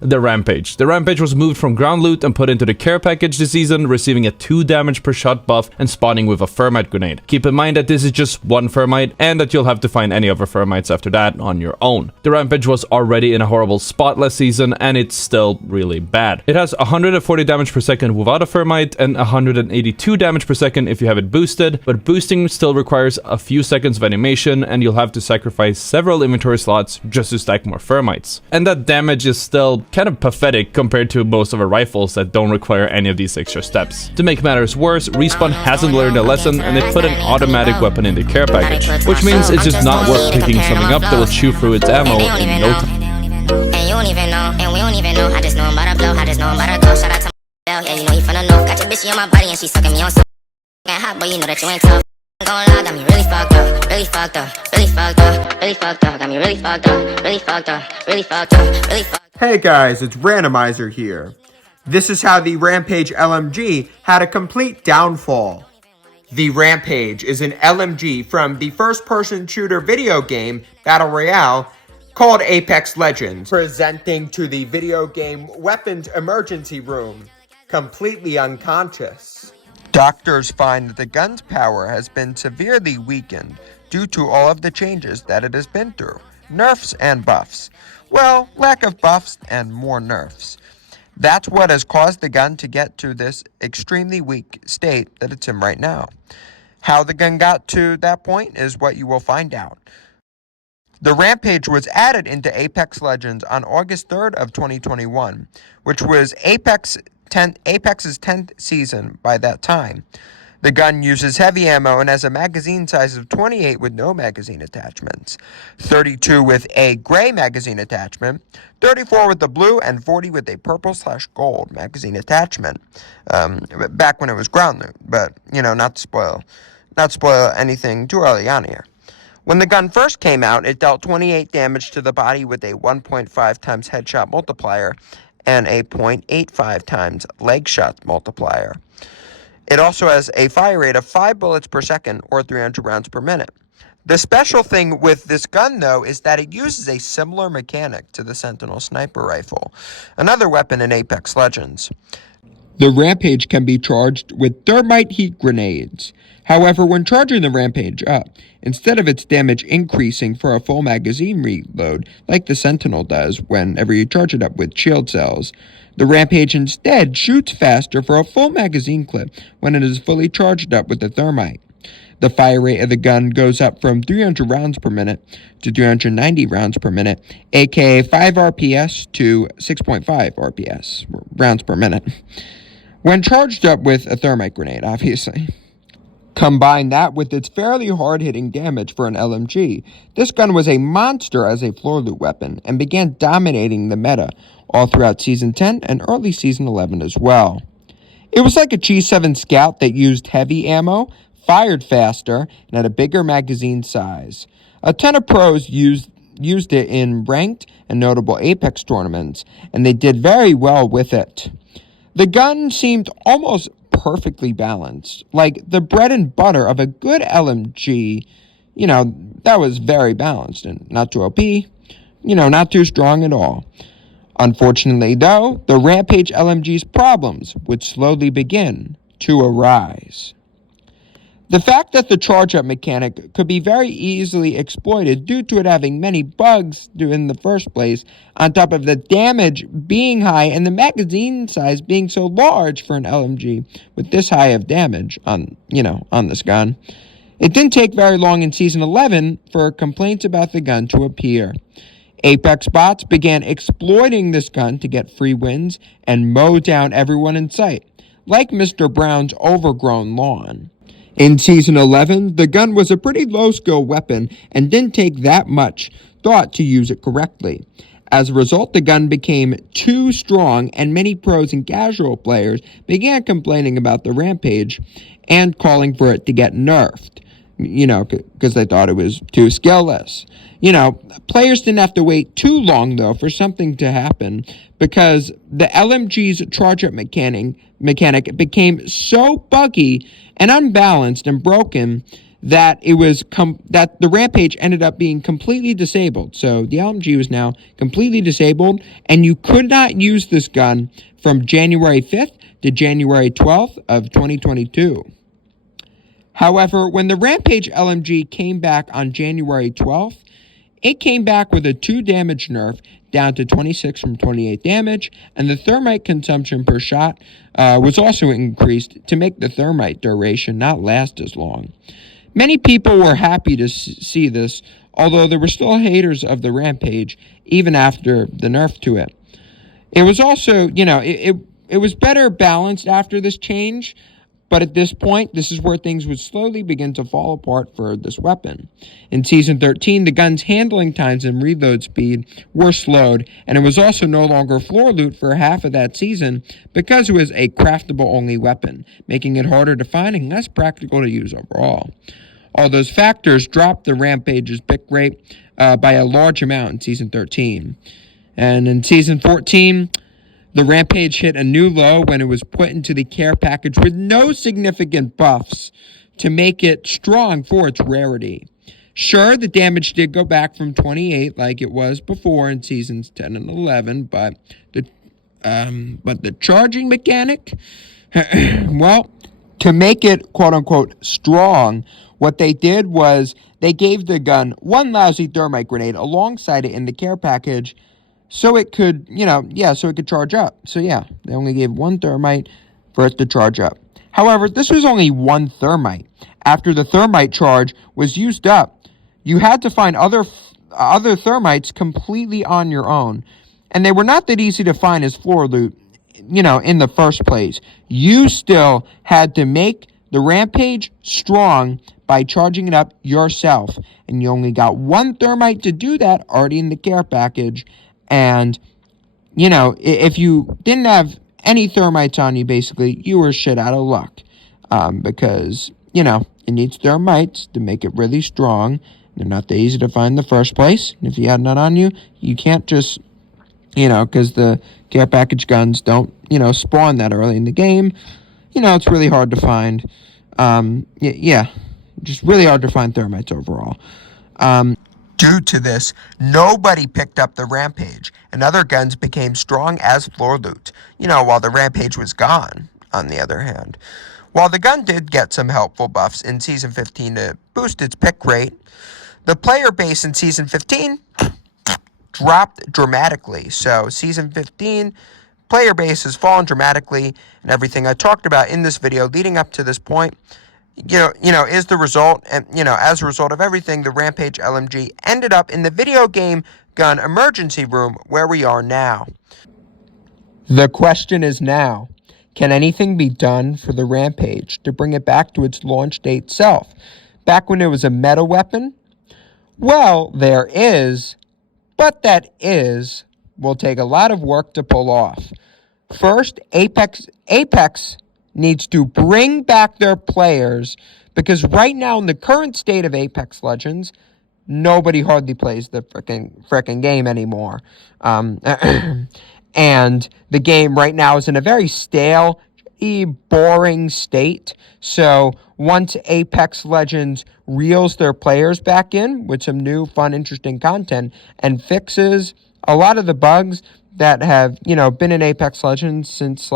The Rampage. The Rampage was moved from ground loot and put into the care package this season, receiving a 2 damage per shot buff and spawning with a thermite grenade. Keep in mind that this is just one thermite and that you'll have to find any other thermites after that on your own. The Rampage was already in a horrible spot last season and it's still really bad. It has 140 damage per second without a thermite and 182 damage per second if you have it boosted, but boosting still requires a few seconds of animation and you'll have to sacrifice several inventory slots just to stack more thermites. And that damage is still kind of pathetic compared to most of our rifles that don't require any of these extra steps. To make matters worse, Respawn hasn't learned a lesson and they put an automatic weapon in the care package, which means it's just not worth picking something up that will chew through its ammo in no time. And you don't even know, and we don't even know. I just know I'm about to blow, I just know I'm about to go. Shout out to my yeah, you know you finna know. Got your bitch on my body and she sucking me on so hot, boy, you know that you ain't tough. Gon' lie, got me really fucked up, really fucked up, really fucked up, really fucked up. Got me really fucked up, really fucked up, really fucked up, really fucked up. Hey guys, it's Randomizer here. This is how the Rampage LMG had a complete downfall. The Rampage is an LMG from the first-person shooter video game Battle Royale called Apex Legends, presenting to the video game weapons emergency room, completely unconscious. Doctors find that the gun's power has been severely weakened due to all of the changes that it has been through, nerfs and buffs. Well, lack of buffs and more nerfs. That's what has caused the gun to get to this extremely weak state that it's in right now. How the gun got to that point is what you will find out. The Rampage was added into Apex Legends on August 3rd of 2021, which was Apex's 10th season by that time. The gun uses heavy ammo and has a magazine size of 28 with no magazine attachments, 32 with a gray magazine attachment, 34 with the blue, and 40 with a purple/gold magazine attachment. Back when it was ground loot, but, you know, not to spoil anything too early on here. When the gun first came out, it dealt 28 damage to the body with a 1.5 times headshot multiplier and a 0.85 times leg shot multiplier. It also has a fire rate of 5 bullets per second or 300 rounds per minute. The special thing with this gun, though, is that it uses a similar mechanic to the Sentinel sniper rifle, another weapon in Apex Legends. The Rampage can be charged with thermite heat grenades. However, when charging the Rampage up, instead of its damage increasing for a full magazine reload, like the Sentinel does whenever you charge it up with shield cells, the Rampage instead shoots faster for a full magazine clip when it is fully charged up with the thermite. The fire rate of the gun goes up from 300 rounds per minute to 390 rounds per minute, aka 5 RPS to 6.5 RPS, rounds per minute, when charged up with a thermite grenade, obviously. Combine that with its fairly hard-hitting damage for an LMG, this gun was a monster as a floor loot weapon and began dominating the meta all throughout Season 10 and early Season 11 as well. It was like a G7 Scout that used heavy ammo, fired faster, and had a bigger magazine size. A ton of pros used it in ranked and notable Apex tournaments, and they did very well with it. The gun seemed almost perfectly balanced, like the bread and butter of a good LMG. You know, that was very balanced and not too OP, not too strong at all. Unfortunately, though, the Rampage LMG's problems would slowly begin to arise. The fact that the charge-up mechanic could be very easily exploited due to it having many bugs in the first place, on top of the damage being high and the magazine size being so large for an LMG with this high of damage on this gun. It didn't take very long in Season 11 for complaints about the gun to appear. Apex bots began exploiting this gun to get free wins and mow down everyone in sight, like Mr. Brown's overgrown lawn. In Season 11, the gun was a pretty low-skill weapon and didn't take that much thought to use it correctly. As a result, the gun became too strong, and many pros and casual players began complaining about the Rampage and calling for it to get nerfed, because they thought it was too skillless. Players didn't have to wait too long, though, for something to happen, because the LMG's charge-up mechanic became so buggy and unbalanced and broken that that the Rampage ended up being completely disabled. So the LMG was now completely disabled, and you could not use this gun from January 5th to January 12th of 2022. However, when the Rampage LMG came back on January 12th, it came back with a 2 damage nerf down to 26 from 28 damage, and the thermite consumption per shot was also increased to make the thermite duration not last as long. Many people were happy to see this, although there were still haters of the Rampage even after the nerf to it. It was also, it was better balanced after this change, but at this point, this is where things would slowly begin to fall apart for this weapon. In Season 13, the gun's handling times and reload speed were slowed, and it was also no longer floor loot for half of that season because it was a craftable-only weapon, making it harder to find and less practical to use overall. All those factors dropped the Rampage's pick rate by a large amount in Season 13. And in Season 14, the Rampage hit a new low when it was put into the care package with no significant buffs to make it strong for its rarity. Sure, the damage did go back from 28 like it was before in Seasons 10 and 11, but the charging mechanic, well, to make it quote-unquote strong, what they did was they gave the gun one lousy thermite grenade alongside it in the care package so it could, so it could charge up. So yeah, they only gave one thermite for it to charge up. However, this was only one thermite. After the thermite charge was used up, you had to find other thermites completely on your own. And they were not that easy to find as floor loot, in the first place. You still had to make the Rampage strong by charging it up yourself. And you only got one thermite to do that already in the care package. And, if you didn't have any thermites on you, basically, you were shit out of luck. Because, it needs thermites to make it really strong. They're not that easy to find in the first place. And if you had none on you, you can't just, because the care package guns don't, spawn that early in the game. It's really hard to find. Just really hard to find thermites overall. Due to this, nobody picked up the Rampage, and other guns became strong as floor loot, while the Rampage was gone, on the other hand. While the gun did get some helpful buffs in Season 15 to boost its pick rate, the player base in Season 15 dropped dramatically. So Season 15 player base has fallen dramatically, and everything I talked about in this video leading up to this point is the result, and, as a result of everything, the Rampage LMG ended up in the video game gun emergency room where we are now. The question is now, can anything be done for the Rampage to bring it back to its launch date self, back when it was a meta weapon? Well, there is, but that will take a lot of work to pull off. First, Apex needs to bring back their players, because right now in the current state of Apex Legends, nobody hardly plays the frickin' game anymore. And the game right now is in a very stale, boring state. So once Apex Legends reels their players back in with some new, fun, interesting content and fixes a lot of the bugs that have, been in Apex Legends since,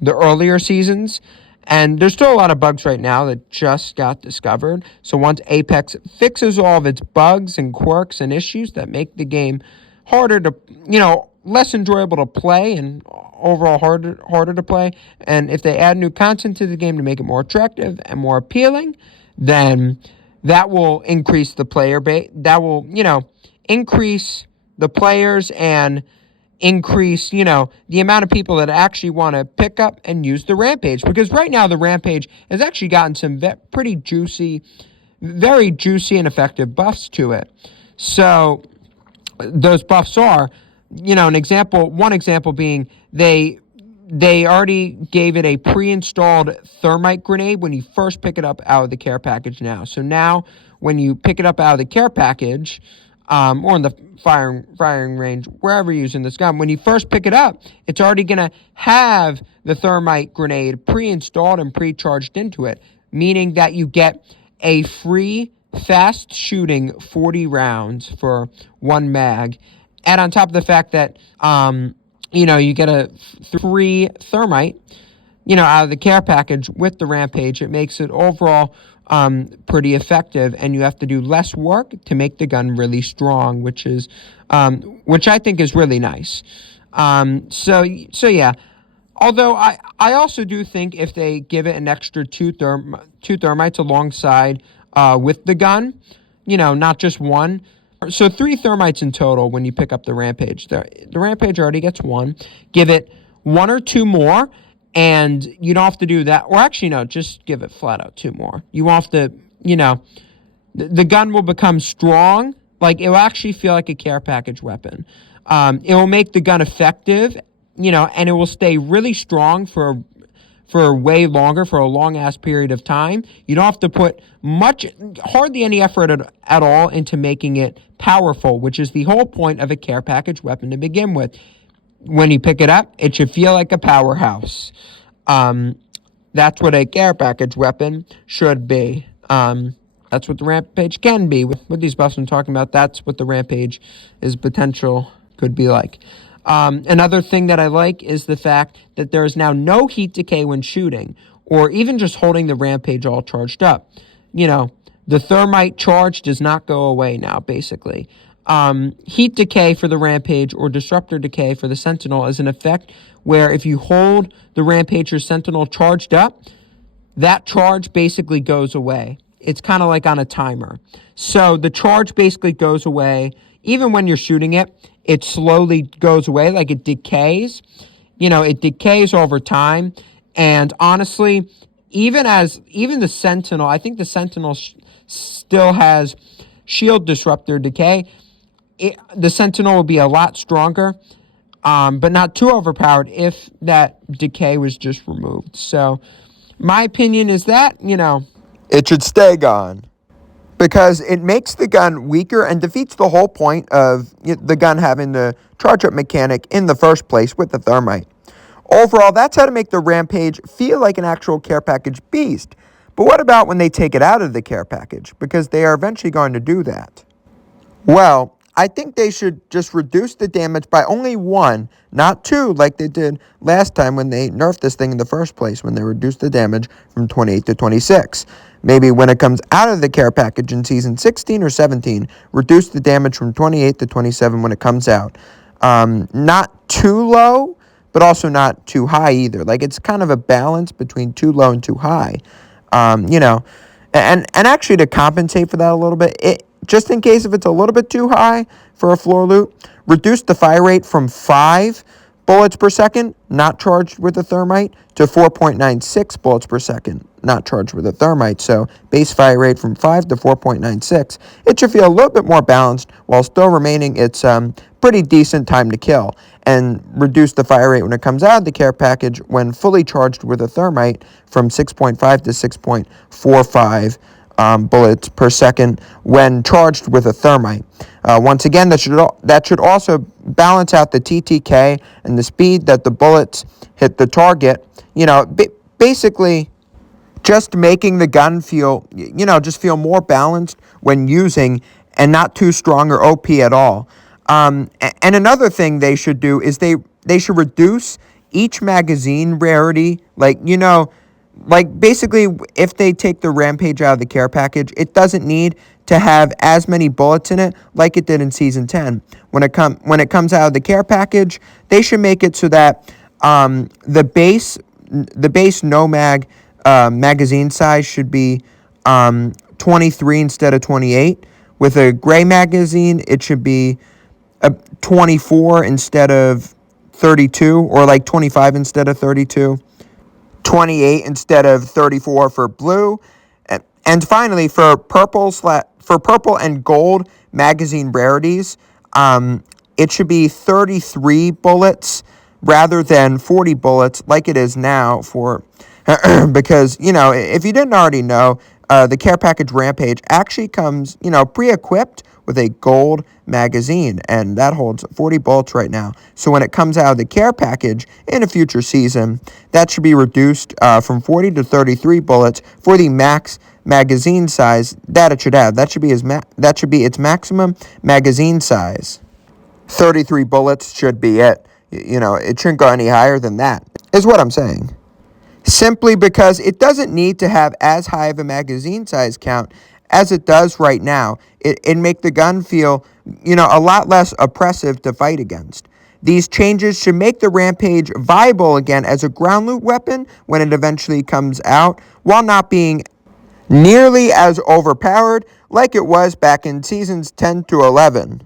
the earlier seasons, and there's still a lot of bugs right now that just got discovered. So once Apex fixes all of its bugs and quirks and issues that make the game harder to, less enjoyable to play and overall harder to play, and if they add new content to the game to make it more attractive and more appealing, then that will increase the player base. That will, increase the players and increase, the amount of people that actually want to pick up and use the Rampage. Because right now the Rampage has actually gotten some pretty very juicy and effective buffs to it. So those buffs are, one example being they already gave it a pre-installed thermite grenade when you first pick it up out of the care package now. So now when you pick it up out of the care package, or in the firing range, wherever you're using this gun, when you first pick it up, it's already going to have the thermite grenade pre-installed and pre-charged into it, meaning that you get a free fast shooting 40 rounds for one mag. And on top of the fact that, you get a free thermite, out of the care package with the Rampage, it makes it overall pretty effective, and you have to do less work to make the gun really strong, which I think is really nice. So yeah. Although I also do think if they give it an extra two thermites alongside with the gun, not just one. So 3 thermites in total when you pick up the Rampage. The Rampage already gets 1. Give it 1 or 2 more, and you don't have to do that. Or actually, no, just give it flat out 2 more. You won't have to, the gun will become strong. Like, it will actually feel like a care package weapon. It will make the gun effective, and it will stay really strong for way longer, for a long-ass period of time. You don't have to put hardly any effort at all into making it powerful, which is the whole point of a care package weapon to begin with. When you pick it up, it should feel like a powerhouse. That's what a care package weapon should be. That's what the Rampage can be. With these buffs I'm talking about, that's what the Rampage's potential could be like. Another thing that I like is the fact that there is now no heat decay when shooting, or even just holding the Rampage all charged up. The thermite charge does not go away now, basically. Heat decay for the Rampage or disruptor decay for the Sentinel is an effect where if you hold the Rampage or Sentinel charged up, that charge basically goes away. It's kind of like on a timer. So the charge basically goes away. Even when you're shooting it, it slowly goes away, like it decays. It decays over time. And honestly, even the Sentinel, I think the Sentinel still has shield disruptor decay. The Sentinel will be a lot stronger, but not too overpowered if that decay was just removed. So my opinion is that, It should stay gone, because it makes the gun weaker and defeats the whole point of the gun having the charge-up mechanic in the first place with the thermite. Overall, that's how to make the Rampage feel like an actual care package beast. But what about when they take it out of the care package? Because they are eventually going to do that. Well, I think they should just reduce the damage by only 1, not 2, like they did last time when they nerfed this thing in the first place, when they reduced the damage from 28 to 26. Maybe when it comes out of the care package in Season 16 or 17, reduce the damage from 28 to 27 when it comes out. Not too low, but also not too high either. Like, it's kind of a balance between too low and too high. And actually to compensate for that a little bit, just in case if it's a little bit too high for a floor loot, reduce the fire rate from 5 bullets per second, not charged with a thermite, to 4.96 bullets per second, not charged with a thermite. So base fire rate from 5 to 4.96. It should feel a little bit more balanced while still remaining its pretty decent time to kill. And reduce the fire rate when it comes out of the care package when fully charged with a thermite from 6.5 to 6.45 bullets per second when charged with a thermite. Once again, that should also balance out the TTK and the speed that the bullets hit the target. Basically just making the gun feel, just feel more balanced when using and not too strong or OP at all. And another thing they should do is they should reduce each magazine rarity. Like, basically, if they take the Rampage out of the care package, it doesn't need to have as many bullets in it like it did in Season 10. When it comes out of the care package, they should make it so that the base no-mag magazine size should be 23 instead of 28. With a gray magazine, it should be 24 instead of 32, or like 25 instead of 32. 28 instead of 34 for blue. And finally, for purple and gold magazine rarities, it should be 33 bullets rather than 40 bullets like it is now because, if you didn't already know, the care package Rampage actually comes, pre-equipped with a gold magazine, and that holds 40 bullets right now. So when it comes out of the care package in a future season, that should be reduced from 40 to 33 bullets for the max magazine size that it should have. That should be its maximum magazine size. 33 bullets should be it. You know, it shouldn't go any higher than that, is what I'm saying. Simply because it doesn't need to have as high of a magazine size count as it does right now. It make the gun feel, you know, a lot less oppressive to fight against. These changes should make the Rampage viable again as a ground loot weapon when it eventually comes out, while not being nearly as overpowered like it was back in seasons 10 to 11.